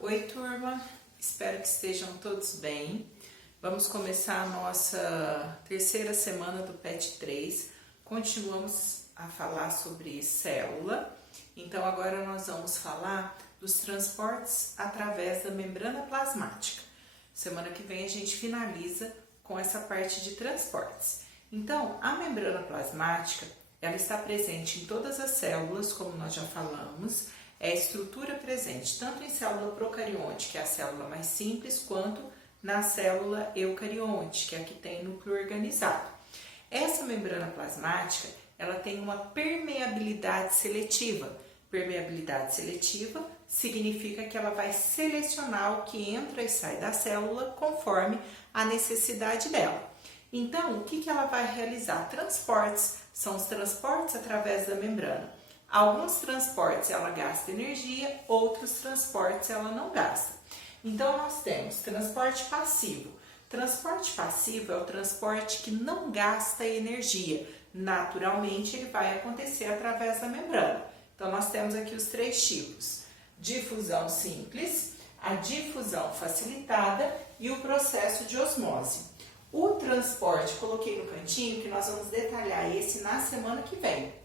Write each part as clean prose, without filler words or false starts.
Oi turma, espero que estejam todos bem. Vamos começar a nossa terceira semana do PET 3. Continuamos a falar sobre célula. Então agora nós vamos falar dos transportes através da membrana plasmática. Semana que vem a gente finaliza com essa parte de transportes. Então a membrana plasmática, ela está presente em todas as células, como nós já falamos. É a estrutura presente tanto em célula procarionte, que é a célula mais simples, quanto na célula eucarionte, que é a que tem núcleo organizado. Essa membrana plasmática, ela tem uma permeabilidade seletiva. Permeabilidade seletiva significa que ela vai selecionar o que entra e sai da célula conforme a necessidade dela. Então, o que ela vai realizar? Transportes, são os transportes através da membrana. Alguns transportes ela gasta energia, outros transportes ela não gasta. Então nós temos transporte passivo. Transporte passivo é o transporte que não gasta energia. Naturalmente ele vai acontecer através da membrana. Então nós temos aqui os três tipos: difusão simples, a difusão facilitada e o processo de osmose. O transporte, coloquei no cantinho que nós vamos detalhar esse na semana que vem.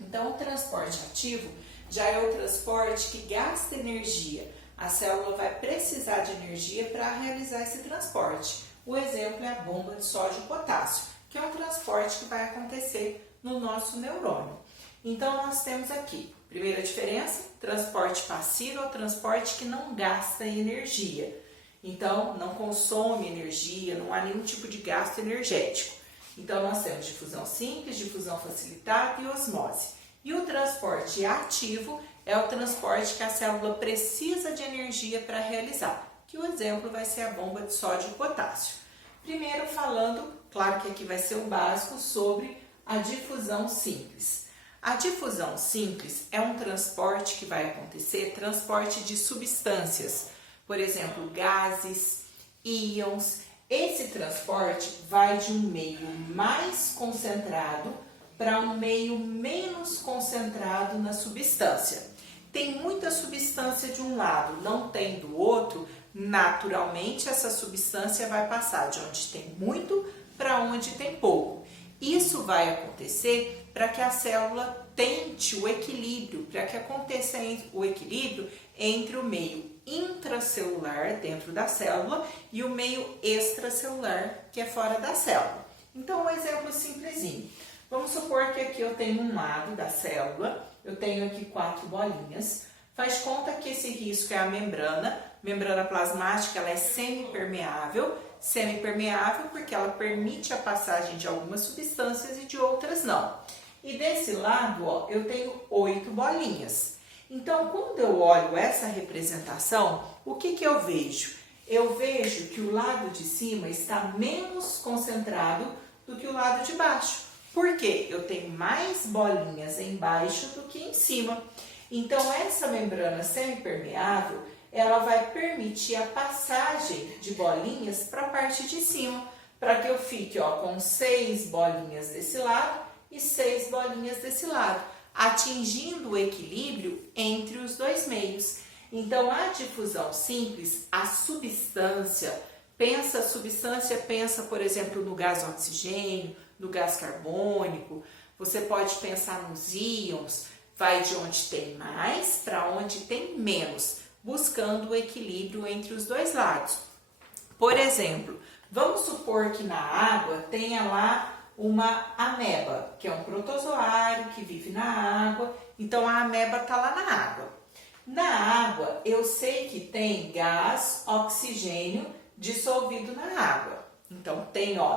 Então, o transporte ativo já é o transporte que gasta energia. A célula vai precisar de energia para realizar esse transporte. O exemplo é a bomba de sódio e potássio, que é um transporte que vai acontecer no nosso neurônio. Então, nós temos aqui, primeira diferença, transporte passivo é o transporte que não gasta energia. Então, não consome energia, não há nenhum tipo de gasto energético. Então, nós temos difusão simples, difusão facilitada e osmose. E o transporte ativo é o transporte que a célula precisa de energia para realizar, que o exemplo vai ser a bomba de sódio e potássio. Primeiro falando, claro que aqui vai ser o básico, sobre a difusão simples. A difusão simples é um transporte que vai acontecer, transporte de substâncias, por exemplo, gases, íons. Esse transporte vai de um meio mais concentrado para um meio menos concentrado na substância. Tem muita substância de um lado, não tem do outro, naturalmente essa substância vai passar de onde tem muito para onde tem pouco. Isso vai acontecer para que a célula tente o equilíbrio, para que aconteça o equilíbrio entre o meio intracelular dentro da célula e o meio extracelular que é fora da célula. Então, um exemplo simplesinho. Vamos supor que aqui eu tenho um lado da célula, eu tenho aqui 4 bolinhas. Faz conta que esse risco é a membrana plasmática, ela é semipermeável porque ela permite a passagem de algumas substâncias e de outras não. E desse lado, ó, eu tenho 8 bolinhas. Então, quando eu olho essa representação, o que eu vejo? Eu vejo que o lado de cima está menos concentrado do que o lado de baixo. Por quê? Eu tenho mais bolinhas embaixo do que em cima. Então, essa membrana semipermeável, ela vai permitir a passagem de bolinhas para a parte de cima, para que eu fique com 6 bolinhas desse lado e 6 bolinhas desse lado, atingindo o equilíbrio entre os dois meios. Então, a difusão simples, a substância, pensa, por exemplo, no gás oxigênio, no gás carbônico. Você pode pensar nos íons, vai de onde tem mais para onde tem menos, buscando o equilíbrio entre os dois lados. Por exemplo, vamos supor que na água tenha lá uma ameba, que é um protozoário que vive na água. Então, a ameba está lá na água. Na água, eu sei que tem gás oxigênio dissolvido na água. Então,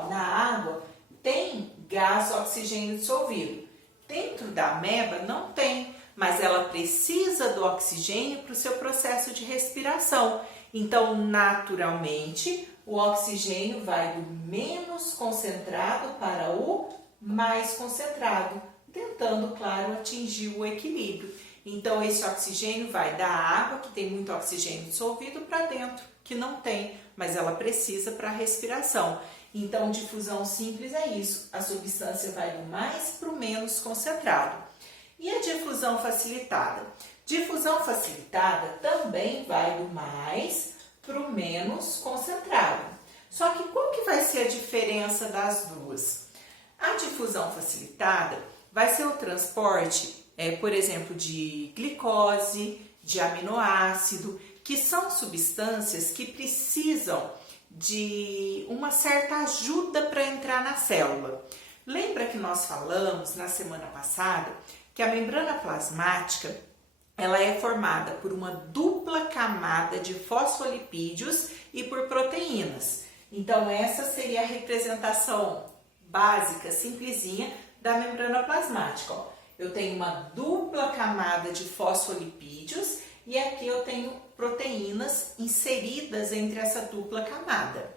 na água tem gás oxigênio dissolvido. Dentro da ameba não tem, mas ela precisa do oxigênio para o seu processo de respiração. Então, naturalmente, o oxigênio vai do menos concentrado para o mais concentrado, tentando, claro, atingir o equilíbrio. Então, esse oxigênio vai da água, que tem muito oxigênio dissolvido, para dentro, que não tem, mas ela precisa para a respiração. Então, difusão simples é isso, a substância vai do mais para o menos concentrado. E a difusão facilitada? Difusão facilitada também vai do mais para o menos concentrado. Só que qual que vai ser a diferença das duas? A difusão facilitada vai ser o transporte, por exemplo, de glicose, de aminoácido, que são substâncias que precisam de uma certa ajuda para entrar na célula. Lembra que nós falamos na semana passada que a membrana plasmática ela é formada por uma dupla camada de fosfolipídios e por proteínas. Então essa seria a representação básica, simplesinha, da membrana plasmática. Ó. Eu tenho uma dupla camada de fosfolipídios e aqui eu tenho proteínas inseridas entre essa dupla camada.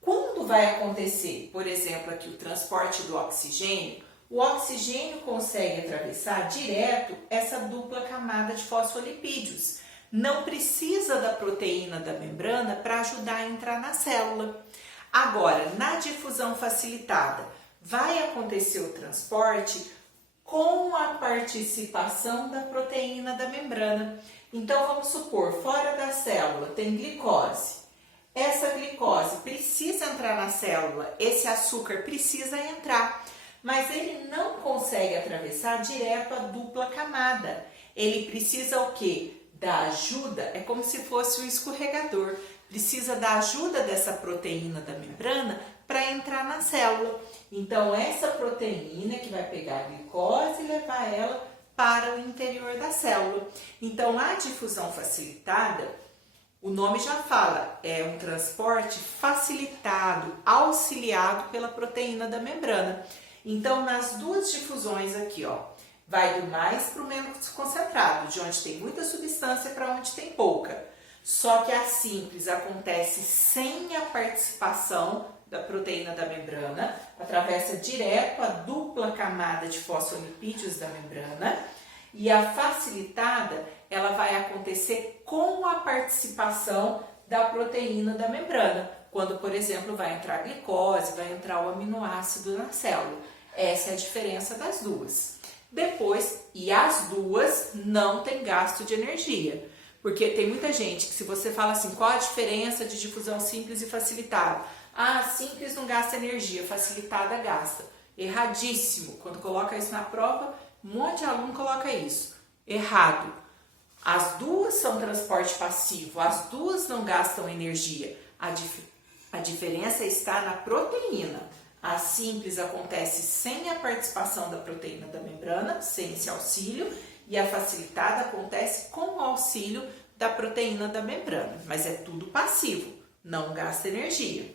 Quando vai acontecer, por exemplo, aqui o transporte do oxigênio, o oxigênio consegue atravessar direto essa dupla camada de fosfolipídios. Não precisa da proteína da membrana para ajudar a entrar na célula. Agora, na difusão facilitada, vai acontecer o transporte com a participação da proteína da membrana. Então, vamos supor, fora da célula tem glicose. Essa glicose precisa entrar na célula, esse açúcar precisa entrar, mas ele não consegue atravessar direto a dupla camada. Ele precisa o quê? Da ajuda, é como se fosse um escorregador, precisa da ajuda dessa proteína da membrana para entrar na célula. Então, essa proteína que vai pegar a glicose e levar ela para o interior da célula. Então, a difusão facilitada, o nome já fala, é um transporte facilitado, auxiliado pela proteína da membrana. Então, nas duas difusões aqui, ó, vai do mais para o menos concentrado, de onde tem muita substância para onde tem pouca. Só que a simples acontece sem a participação da proteína da membrana, atravessa direto a dupla camada de fosfolipídios da membrana, e a facilitada, ela vai acontecer com a participação da proteína da membrana, quando, por exemplo, vai entrar a glicose, vai entrar o aminoácido na célula. Essa é a diferença das duas. Depois, e as duas não tem gasto de energia, porque tem muita gente que se você fala assim, qual a diferença de difusão simples e facilitada? Ah, simples não gasta energia, facilitada gasta. Erradíssimo. Quando coloca isso na prova, um monte de aluno coloca isso. Errado. As duas são transporte passivo, as duas não gastam energia. A diferença está na proteína. A simples acontece sem a participação da proteína da membrana, sem esse auxílio, e a facilitada acontece com o auxílio da proteína da membrana, mas é tudo passivo, não gasta energia.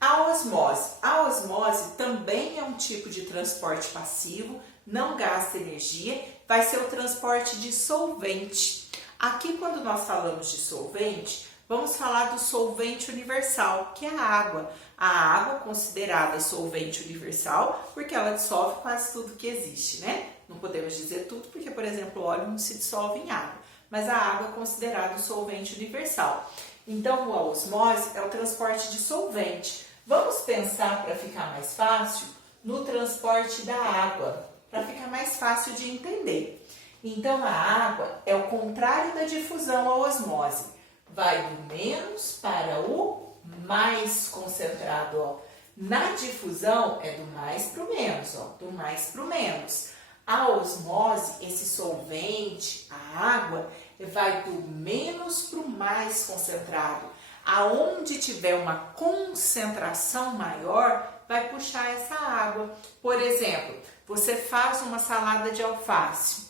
A osmose também é um tipo de transporte passivo, não gasta energia, vai ser o transporte de solvente. Aqui, quando nós falamos de solvente, vamos falar do solvente universal, que é a água. A água considerada solvente universal, porque ela dissolve quase tudo que existe, né? Não podemos dizer tudo, porque, por exemplo, o óleo não se dissolve em água, mas a água é considerada solvente universal. Então, a osmose é o transporte de solvente. Vamos pensar, para ficar mais fácil, no transporte da água, para ficar mais fácil de entender. Então, a água é o contrário da difusão, a osmose. Vai do menos para o mais concentrado, ó. Na difusão é do mais para o menos, ó, do mais para o menos. A osmose, esse solvente, a água, vai do menos para o mais concentrado. Aonde tiver uma concentração maior, vai puxar essa água. Por exemplo, você faz uma salada de alface,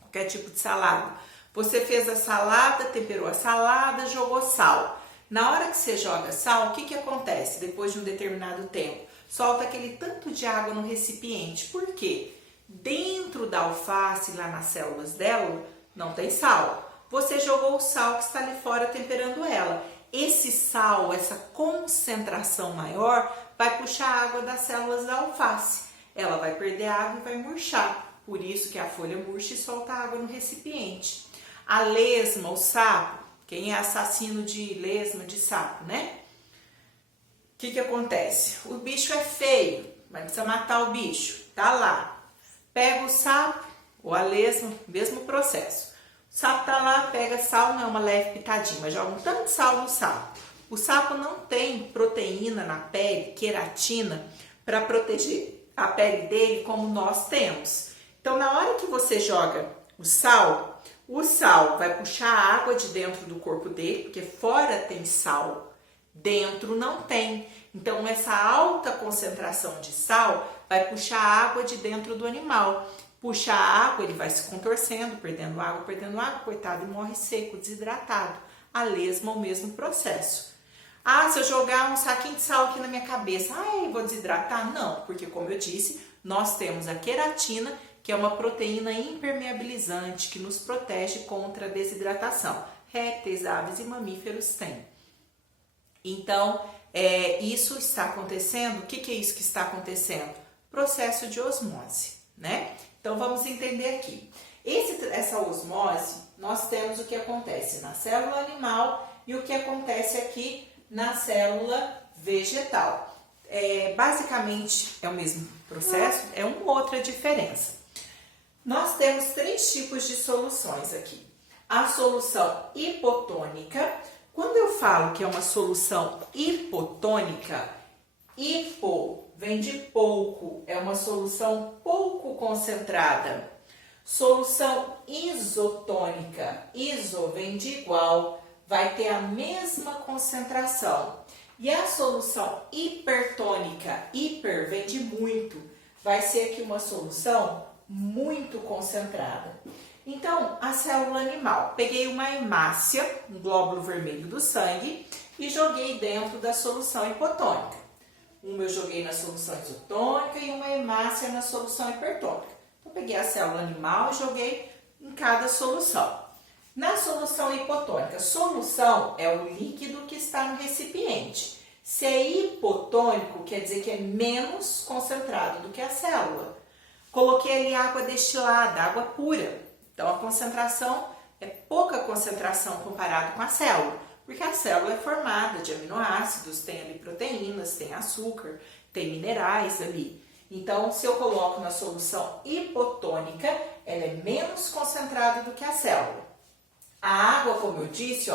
qualquer tipo de salada. Você fez a salada, temperou a salada, jogou sal. Na hora que você joga sal, o que acontece depois de um determinado tempo? Solta aquele tanto de água no recipiente. Por quê? Dentro da alface, lá nas células dela, não tem sal. Você jogou o sal que está ali fora temperando ela. Esse sal, essa concentração maior, vai puxar a água das células da alface. Ela vai perder água e vai murchar. Por isso que a folha murcha e solta água no recipiente. A lesma, o sapo, quem é assassino de lesma, de sapo, né? O que acontece? O bicho é feio, mas precisa matar o bicho. Tá lá. Pega o sapo ou a lesma, mesmo processo. O sapo tá lá, pega sal, não é uma leve pitadinha, mas joga um tanto de sal no sapo. O sapo não tem proteína na pele, queratina, para proteger a pele dele como nós temos. Então, na hora que você joga o sal vai puxar a água de dentro do corpo dele, porque fora tem sal, dentro não tem. Então, essa alta concentração de sal vai puxar a água de dentro do animal. Puxa a água, ele vai se contorcendo, perdendo água, coitado, e morre seco, desidratado. A lesma, o mesmo processo. Ah, se eu jogar um saquinho de sal aqui na minha cabeça, eu vou desidratar? Não, porque como eu disse, nós temos a queratina, que é uma proteína impermeabilizante que nos protege contra a desidratação. Répteis, aves e mamíferos têm. Então, isso está acontecendo. O que é isso que está acontecendo? Processo de osmose, né? Então, vamos entender aqui. Essa osmose, nós temos o que acontece na célula animal e o que acontece aqui na célula vegetal. Basicamente, é o mesmo processo, é uma outra diferença. Nós temos 3 tipos de soluções aqui. A solução hipotônica. Quando eu falo que é uma solução hipotônica, hipo vem de pouco, é uma solução pouco concentrada. Solução isotônica, iso vem de igual, vai ter a mesma concentração. E a solução hipertônica, hiper vem de muito, vai ser aqui uma solução muito concentrada. Então, a célula animal, peguei uma hemácia, um glóbulo vermelho do sangue, e joguei dentro da solução hipotônica. Uma eu joguei na solução isotônica e uma hemácia na solução hipertônica. Então, peguei a célula animal e joguei em cada solução. Na solução hipotônica, solução é o líquido que está no recipiente. Se é hipotônico, quer dizer que é menos concentrado do que a célula. Coloquei ali água destilada, água pura. Então, a concentração é pouca concentração comparado com a célula, porque a célula é formada de aminoácidos, tem ali proteínas, tem açúcar, tem minerais ali. Então, se eu coloco na solução hipotônica, ela é menos concentrada do que a célula. A água, como eu disse,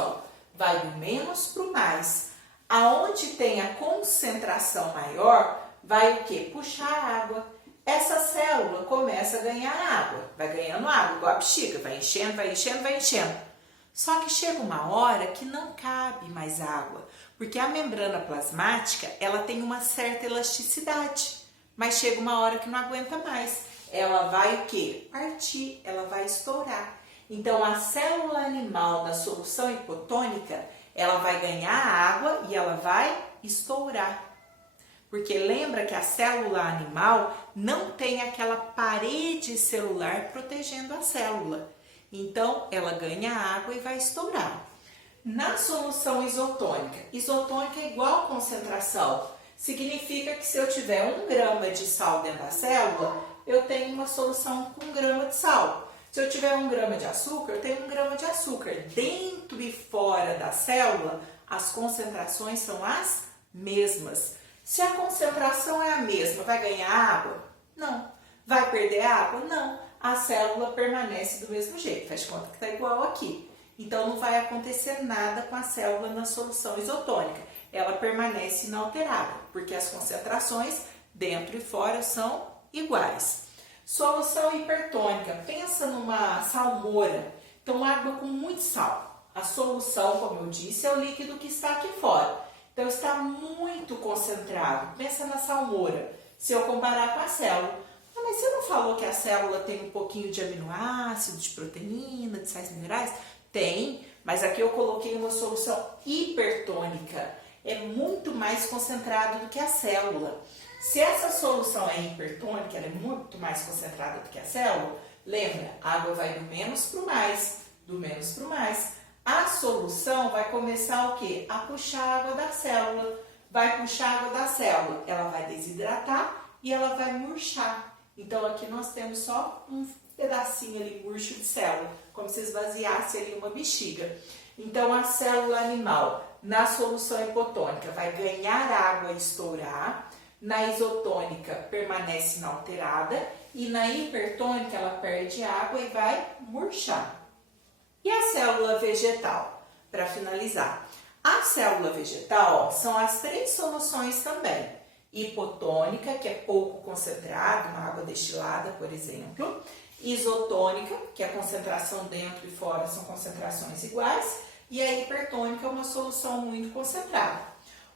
vai do menos para o mais. Aonde tem a concentração maior, vai o quê? Puxar a água. Essa célula começa a ganhar água, vai ganhando água, igual a bexiga, vai enchendo, vai enchendo, vai enchendo. Só que chega uma hora que não cabe mais água, porque a membrana plasmática, ela tem uma certa elasticidade, mas chega uma hora que não aguenta mais. Ela vai o quê? Partir, ela vai estourar. Então, a célula animal na solução hipotônica, ela vai ganhar água e ela vai estourar. Porque lembra que a célula animal não tem aquela parede celular protegendo a célula. Então, ela ganha água e vai estourar. Na solução isotônica, isotônica é igual a concentração. Significa que se eu tiver 1 grama de sal dentro da célula, eu tenho uma solução com 1 grama de sal. Se eu tiver 1 grama de açúcar, eu tenho 1 grama de açúcar. Dentro e fora da célula, as concentrações são as mesmas. Se a concentração é a mesma, vai ganhar água? Não. Vai perder água? Não. A célula permanece do mesmo jeito. Faz de conta que está igual aqui. Então, não vai acontecer nada com a célula na solução isotônica. Ela permanece inalterada, porque as concentrações dentro e fora são iguais. Solução hipertônica. Pensa numa salmoura. Então, água com muito sal. A solução, como eu disse, é o líquido que está aqui fora. Então, está muito concentrado. Pensa na salmoura, se eu comparar com a célula. Mas você não falou que a célula tem um pouquinho de aminoácido, de proteína, de sais minerais? Tem, mas aqui eu coloquei uma solução hipertônica. É muito mais concentrado do que a célula. Se essa solução é hipertônica, ela é muito mais concentrada do que a célula, lembra, a água vai do menos para o mais, do menos para o mais. A solução vai começar o quê? A puxar a água da célula. Vai puxar a água da célula, ela vai desidratar e ela vai murchar. Então, aqui nós temos só um pedacinho ali, murcho de célula, como se esvaziasse ali uma bexiga. Então, a célula animal, na solução hipotônica, vai ganhar água e estourar. Na isotônica, permanece inalterada. E na hipertônica, ela perde água e vai murchar. E a célula vegetal, para finalizar. A célula vegetal, ó, são as 3 soluções também. Hipotônica, que é pouco concentrado, uma água destilada, por exemplo. Isotônica, que a concentração dentro e fora são concentrações iguais. E a hipertônica é uma solução muito concentrada.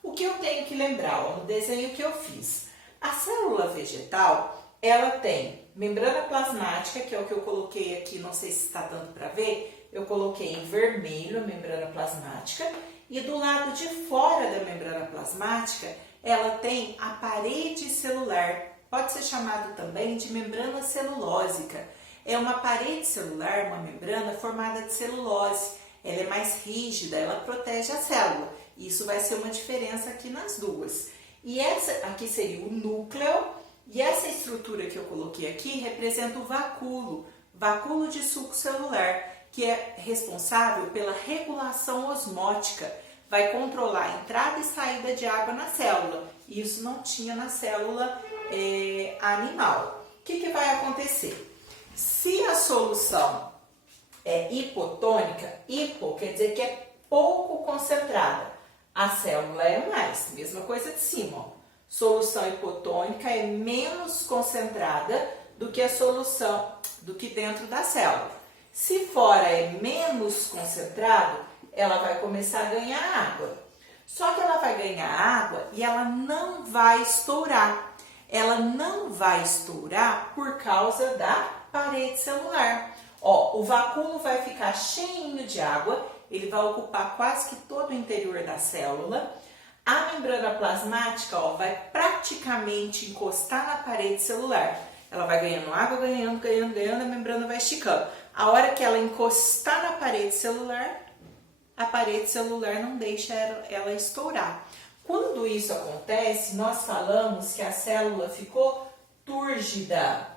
O que eu tenho que lembrar, ó, no desenho que eu fiz? A célula vegetal, ela tem membrana plasmática, que é o que eu coloquei aqui, não sei se está dando para ver. Eu coloquei em vermelho a membrana plasmática. E do lado de fora da membrana plasmática, ela tem a parede celular, pode ser chamado também de membrana celulósica. É uma parede celular, uma membrana formada de celulose. Ela é mais rígida, ela protege a célula. Isso vai ser uma diferença aqui nas duas. E essa aqui seria o núcleo, e essa estrutura que eu coloquei aqui representa o vacúolo de suco celular, que é responsável pela regulação osmótica, vai controlar a entrada e saída de água na célula. Isso não tinha na célula animal. O que vai acontecer? Se a solução é hipotônica, hipo quer dizer que é pouco concentrada, a célula é mais, mesma coisa de cima, ó. Solução hipotônica é menos concentrada do que a solução, do que dentro da célula. Se fora é menos concentrado, ela vai começar a ganhar água. Só que ela vai ganhar água e ela não vai estourar. Ela não vai estourar por causa da parede celular. Ó, o vacúolo vai ficar cheinho de água, ele vai ocupar quase que todo o interior da célula. A membrana plasmática, ó, vai praticamente encostar na parede celular. Ela vai ganhando água, ganhando, a membrana vai esticando. A hora que ela encostar na parede celular, a parede celular não deixa ela estourar. Quando isso acontece, nós falamos que a célula ficou túrgida.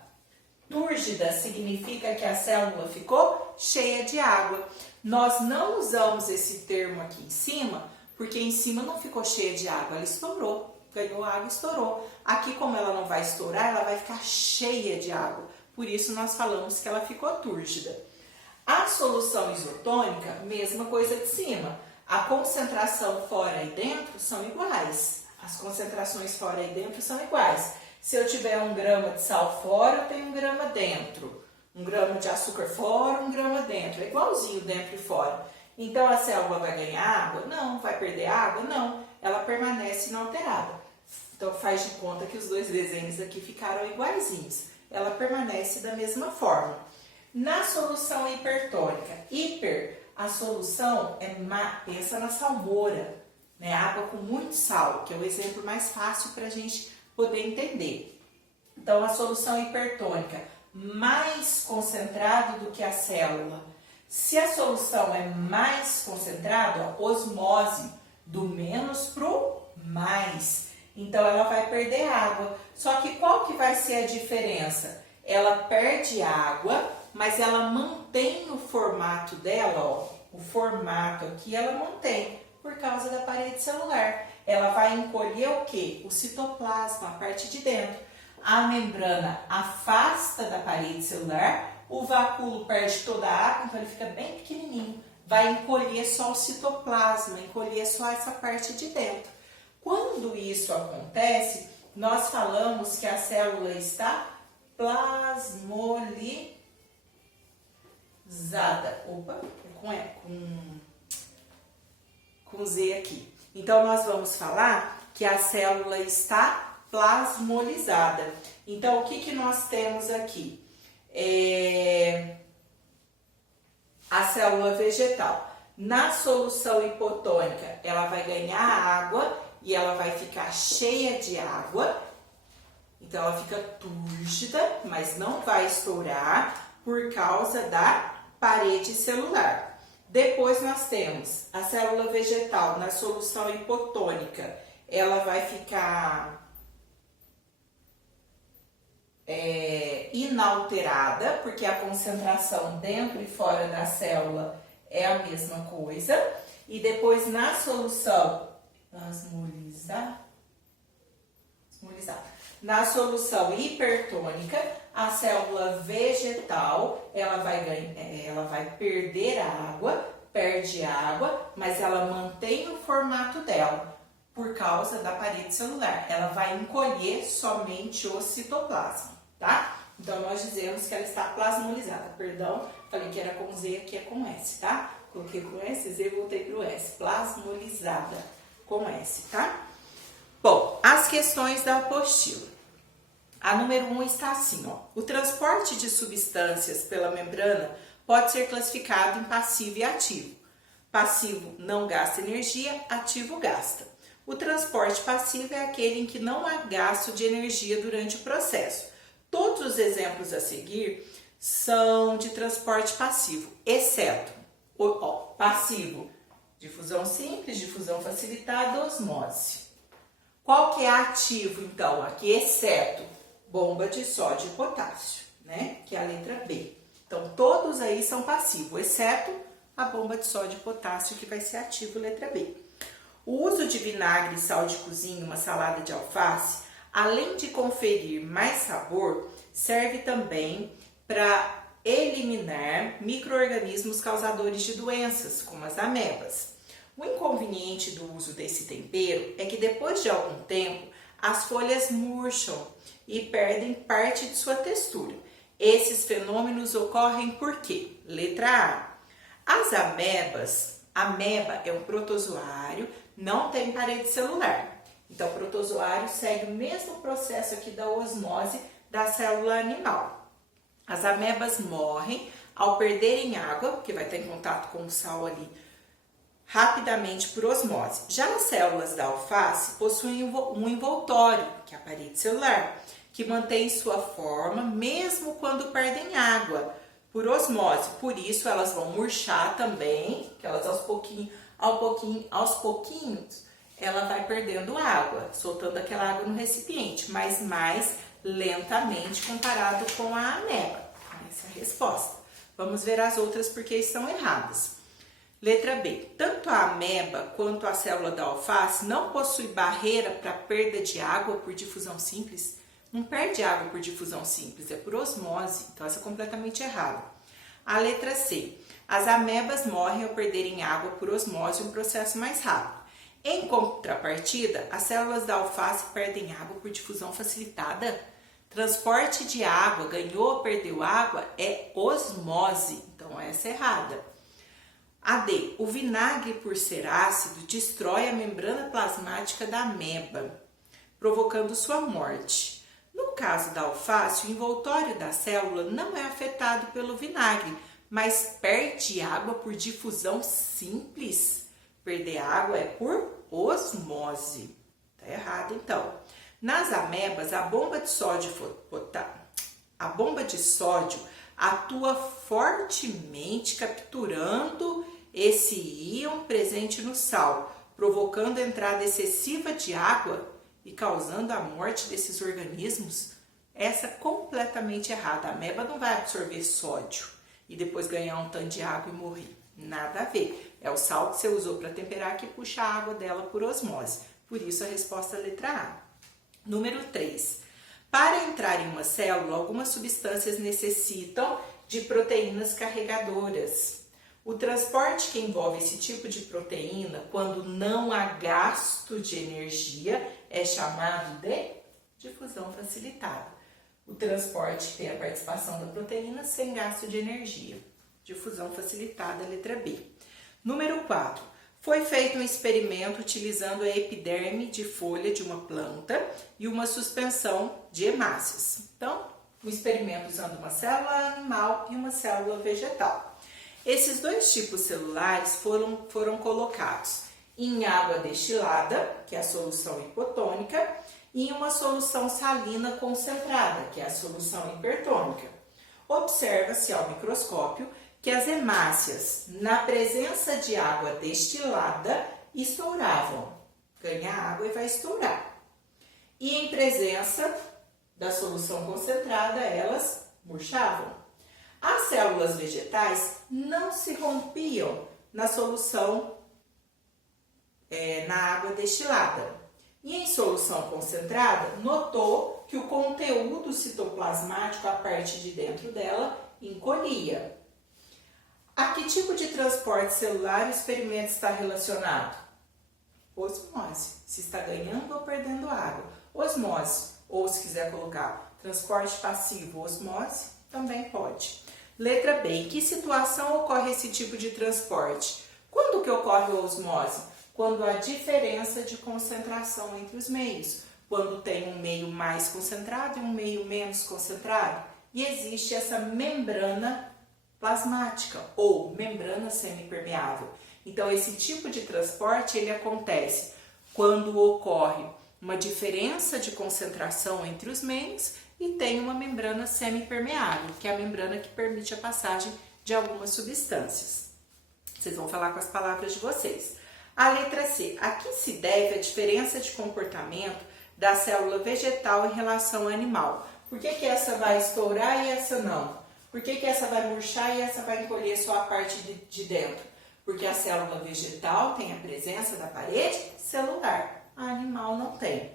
Túrgida significa que a célula ficou cheia de água. Nós não usamos esse termo aqui em cima, porque em cima não ficou cheia de água, ela estourou. Ganhou água, estourou. Aqui, como ela não vai estourar, ela vai ficar cheia de água. Por isso, nós falamos que ela ficou túrgida. A solução isotônica, mesma coisa de cima. A concentração fora e dentro são iguais. As concentrações fora e dentro são iguais. Se eu tiver 1 grama de sal fora, eu tenho 1 grama dentro. 1 grama de açúcar fora, 1 grama dentro. É igualzinho dentro e fora. Então, a célula vai ganhar água? Não. Vai perder água? Não. Ela permanece inalterada. Então, faz de conta que os 2 desenhos aqui ficaram iguaizinhos. Ela permanece da mesma forma. Na solução hipertônica, a solução pensa na salmoura, né? Água com muito sal, que é o exemplo mais fácil para a gente poder entender. Então, a solução hipertônica, mais concentrado do que a célula. Se a solução é mais concentrada, osmose, do menos para o mais. Então, ela vai perder água. Só que qual que vai ser a diferença? Ela perde água, mas ela mantém o formato dela, ó. O formato aqui ela mantém, por causa da parede celular. Ela vai encolher o quê? O citoplasma, a parte de dentro. A membrana afasta da parede celular, o vacúolo perde toda a água, então ele fica bem pequenininho. Vai encolher só o citoplasma, encolher só essa parte de dentro. Quando isso acontece, nós falamos que a célula está plasmolizada. Opa, com Z aqui. Então, nós vamos falar que a célula está plasmolizada. Então, o que nós temos aqui? A célula vegetal. Na solução hipotônica, ela vai ganhar água e ela vai ficar cheia de água. Então, ela fica túrgida, mas não vai estourar por causa da parede celular. Depois, nós temos a célula vegetal na solução hipotônica. Ela vai ficar inalterada, porque a concentração dentro e fora da célula é a mesma coisa. E depois, na solução na solução hipertônica, A célula vegetal, ela vai perder água, perde água, mas ela mantém o formato dela por causa da parede celular. Ela vai encolher somente o citoplasma, tá? Então, nós dizemos que ela está plasmolizada. Perdão, falei que era com Z, aqui é com S, tá? Coloquei com S, Z, voltei para o S. Plasmolizada com S, tá? Bom, as questões da apostila. A número 1 está assim, ó. O transporte de substâncias pela membrana pode ser classificado em passivo e ativo. Passivo não gasta energia, ativo gasta. O transporte passivo é aquele em que não há gasto de energia durante o processo. Todos os exemplos a seguir são de transporte passivo, exceto passivo, difusão simples, difusão facilitada, osmose. Qual que é ativo, então, aqui, exceto bomba de sódio e potássio, né? Que é a letra B. Então, todos aí são passivos, exceto a bomba de sódio e potássio, que vai ser ativo, letra B. O uso de vinagre e sal de cozinha em uma salada de alface, além de conferir mais sabor, serve também para eliminar micro-organismos causadores de doenças, como as amebas. O inconveniente do uso desse tempero é que depois de algum tempo, as folhas murcham e perdem parte de sua textura. Esses fenômenos ocorrem por quê? Letra A. As amebas, ameba é um protozoário, não tem parede celular. Então, o protozoário segue o mesmo processo aqui da osmose da célula animal. As amebas morrem ao perderem água, porque vai estar em contato com o sal ali, rapidamente por osmose. Já as células da alface possuem um envoltório, que é a parede celular, que mantém sua forma mesmo quando perdem água por osmose. Por isso elas vão murchar também, que elas aos pouquinhos, ela vai perdendo água, soltando aquela água no recipiente, mas mais lentamente comparado com a ameba. Essa é a resposta. Vamos ver as outras porque estão erradas. Letra B. Tanto a ameba quanto a célula da alface não possui barreira para perda de água por difusão simples. Não perde água por difusão simples, é por osmose. Então, essa é completamente errada. A letra C. As amebas morrem ao perderem água por osmose, um processo mais rápido. Em contrapartida, as células da alface perdem água por difusão facilitada. Transporte de água, ganhou ou perdeu água, é osmose. Então, essa é errada. A D. O vinagre, por ser ácido, destrói a membrana plasmática da ameba, provocando sua morte. No caso da alface, o envoltório da célula não é afetado pelo vinagre, mas perde água por difusão simples. Perder água é por osmose. Tá errado, então. Nas amebas, a bomba de sódio atua fortemente capturando esse íon presente no sal, provocando a entrada excessiva de água e causando a morte desses organismos. Essa é completamente errada. A ameba não vai absorver sódio e depois ganhar um tanto de água e morrer. Nada a ver. É o sal que você usou para temperar que puxa a água dela por osmose. Por isso a resposta é a letra A. Número 3. Para entrar em uma célula, algumas substâncias necessitam de proteínas carregadoras. O transporte que envolve esse tipo de proteína, quando não há gasto de energia, é chamado de difusão facilitada. O transporte que tem a participação da proteína sem gasto de energia. Difusão facilitada, letra B. Número 4. Foi feito um experimento utilizando a epiderme de folha de uma planta e uma suspensão de hemácias. Então, um experimento usando uma célula animal e uma célula vegetal. Esses dois tipos celulares foram colocados em água destilada, que é a solução hipotônica, e em uma solução salina concentrada, que é a solução hipertônica. Observa-se ao microscópio que as hemácias, na presença de água destilada, estouravam. Ganha água e vai estourar. E em presença da solução concentrada, elas murchavam. As células vegetais não se rompiam na solução, na água destilada. E em solução concentrada, notou que o conteúdo citoplasmático, a parte de dentro dela, encolhia. A que tipo de transporte celular o experimento está relacionado? Osmose, se está ganhando ou perdendo água. Osmose, ou se quiser colocar transporte passivo, osmose, também pode. Letra B, em que situação ocorre esse tipo de transporte? Quando que ocorre a osmose? Quando há diferença de concentração entre os meios. Quando tem um meio mais concentrado e um meio menos concentrado. E existe essa membrana plasmática ou membrana semipermeável. Então, esse tipo de transporte ele acontece quando ocorre uma diferença de concentração entre os meios e tem uma membrana semipermeável, que é a membrana que permite a passagem de algumas substâncias. Vocês vão falar com as palavras de vocês. A letra C. A que se deve a diferença de comportamento da célula vegetal em relação ao animal? Por que essa vai estourar e essa não? Por que essa vai murchar e essa vai encolher só a parte de dentro? Porque a célula vegetal tem a presença da parede celular, a animal não tem.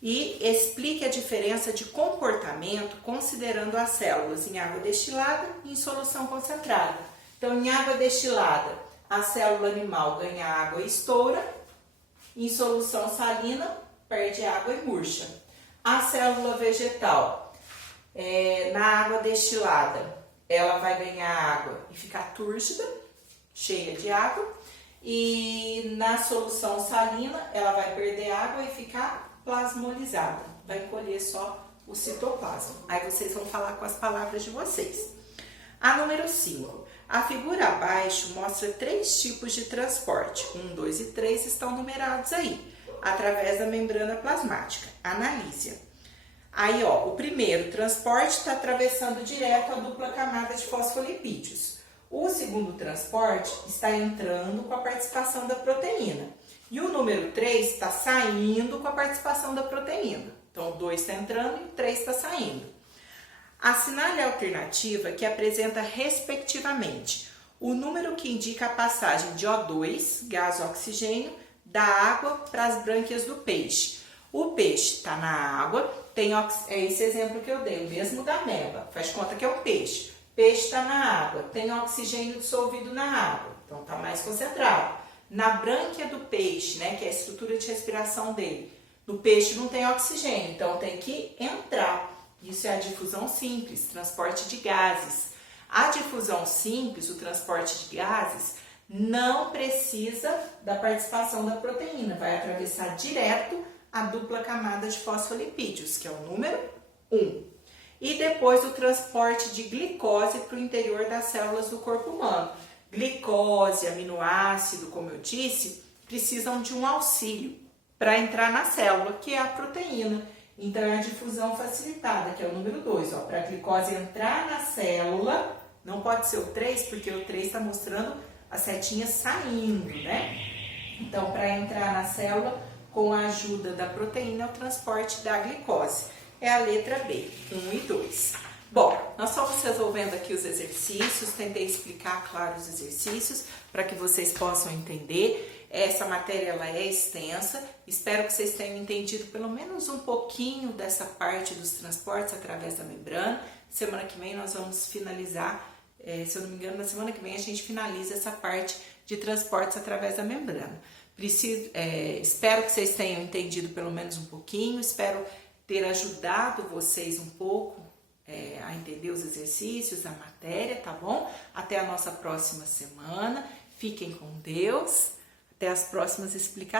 E explique a diferença de comportamento considerando as células em água destilada e em solução concentrada. Então, em água destilada, a célula animal ganha água e estoura, em solução salina, perde água e murcha. A célula vegetal, na água destilada, ela vai ganhar água e ficar túrgida, cheia de água, e na solução salina ela vai perder água e ficar plasmolizada, vai encolher só o citoplasma. Aí vocês vão falar com as palavras de vocês. A número 5. A figura abaixo mostra 3 tipos de transporte. 1, 2 e 3 estão numerados aí, através da membrana plasmática. Analise. Aí, ó, o primeiro transporte está atravessando direto a dupla camada de fosfolipídios. O segundo transporte está entrando com a participação da proteína. E o número 3 está saindo com a participação da proteína. Então, o 2 está entrando e o 3 está saindo. Assinale a alternativa que apresenta, respectivamente, o número que indica a passagem de O2, gás oxigênio, da água para as brânquias do peixe. O peixe está na água, tem é esse exemplo que eu dei, o mesmo da ameba, faz conta que é um peixe. Peixe está na água, tem oxigênio dissolvido na água, então está mais concentrado. Na brânquia do peixe, né, que é a estrutura de respiração dele, no peixe não tem oxigênio, então tem que entrar. Isso é a difusão simples, transporte de gases. A difusão simples, o transporte de gases, não precisa da participação da proteína, vai atravessar direto a dupla camada de fosfolipídios, que é o número 1. E depois o transporte de glicose para o interior das células do corpo humano. Glicose, aminoácido, como eu disse, precisam de um auxílio para entrar na célula, que é a proteína. Então, é a difusão facilitada, que é o número 2. Para a glicose entrar na célula, não pode ser o 3, porque o 3 está mostrando a setinha saindo, né? Então, para entrar na célula, com a ajuda da proteína, é o transporte da glicose. É a letra B, 1 e 2. Bom, nós estamos resolvendo aqui os exercícios, tentei explicar, claro, os exercícios, para que vocês possam entender. Essa matéria ela é extensa, espero que vocês tenham entendido pelo menos um pouquinho dessa parte dos transportes através da membrana. Semana que vem nós vamos finalizar, se eu não me engano, na semana que vem a gente finaliza essa parte de transportes através da membrana. Espero que vocês tenham entendido pelo menos um pouquinho, espero ter ajudado vocês um pouco a entender os exercícios, a matéria, tá bom? Até a nossa próxima semana, fiquem com Deus, até as próximas explicações.